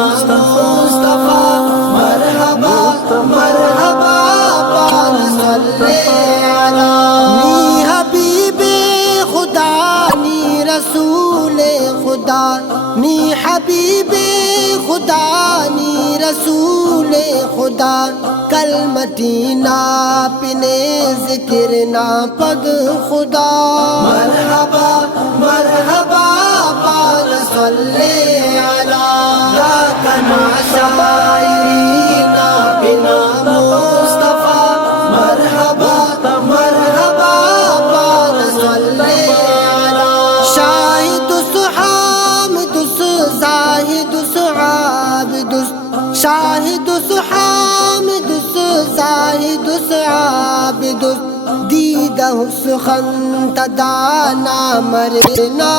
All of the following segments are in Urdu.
مصطفیٰ مرحبا مرحبا صلی علی نی حبیب خدا نی رسول خدا نی حبیب خدا نی رسول خدا کلمتی نا پنے ذکر نا پگ خدا مرحبا مرحبا صلی علی کنا شاعرینا بنا مصطفیٰ مرحبا مرحبا صلی علی شاہد حامد زاہد عابد شاہد حامد زاہد عابد دیدہ سخن تدانا مرنا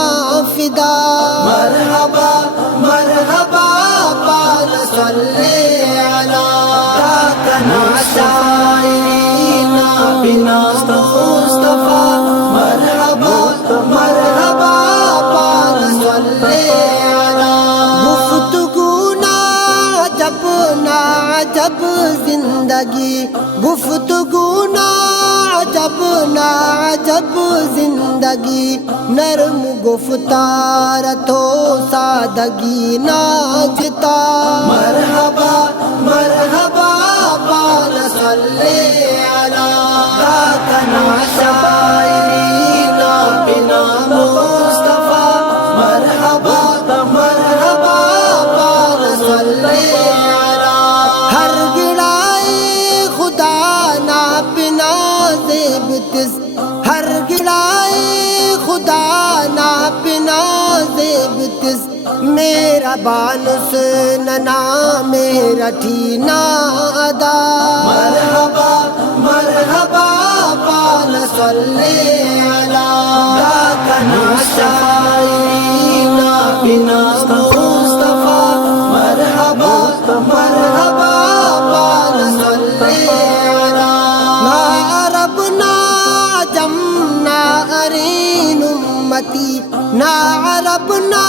فدا مرحبا مرحبا صلی علی کنا شاعرینا بنا مصطفیٰ مرحبا مرحبا صلی علی گفتگو نا عجب زندگی گفتگو نا عجب زندگی نرم گفتار تو سادگی ناجتا مرحبا مرحبا صلی علی کنا شاعرینا بنا مصطفیٰ مرحبا مرحبا صلی علی ہر گڑائے خدا نا پنا زیبتس ہر گڑائے خدا نا پنا زیبتس میرا بانس ننا میرا ٹھینا ادا مرحبا مرحبا صلی علی کنا شاعرینا بنا مصطفیٰ مرحبا مرحبا صلی علی نا عرب نا عجم نا ارین امتی نا عرب نا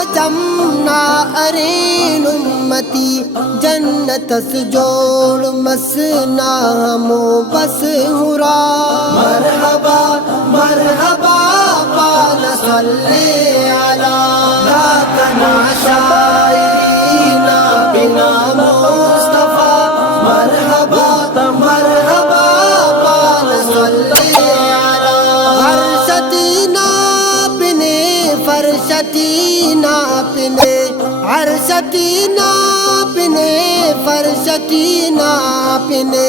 عجم نا ارین امتی جنت سجوڑ مسنا ہمو بس ہرا مرحبا مرحبا صلی علی کنا شاعرینا بنا مصطفیٰ مرحبا مرحبا صلی علی عرشتینا پنے فرشتینا پنے عرشتینا پنے فرشتینا پنے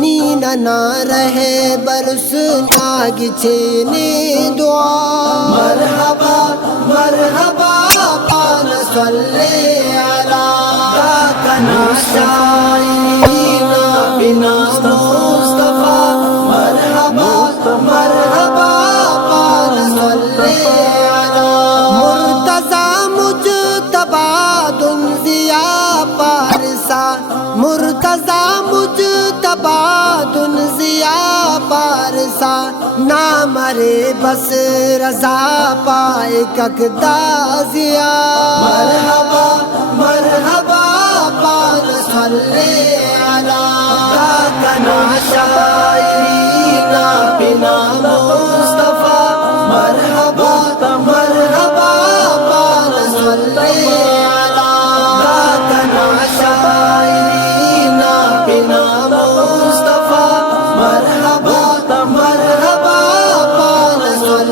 نینا نہ رہے برس ناگ چھینے دعا مرحبا مرحبا صلی علی کنا شاعرینا بنا مصطفیٰ مرحبا مرحبا صلی علی مرتضی مجتبی دنزیا پارسا مرتضی مجتبی دنزیا پارسا نام رے بس رضا پائے ککدا زیا مرحبا مرحبا صلی علی کنا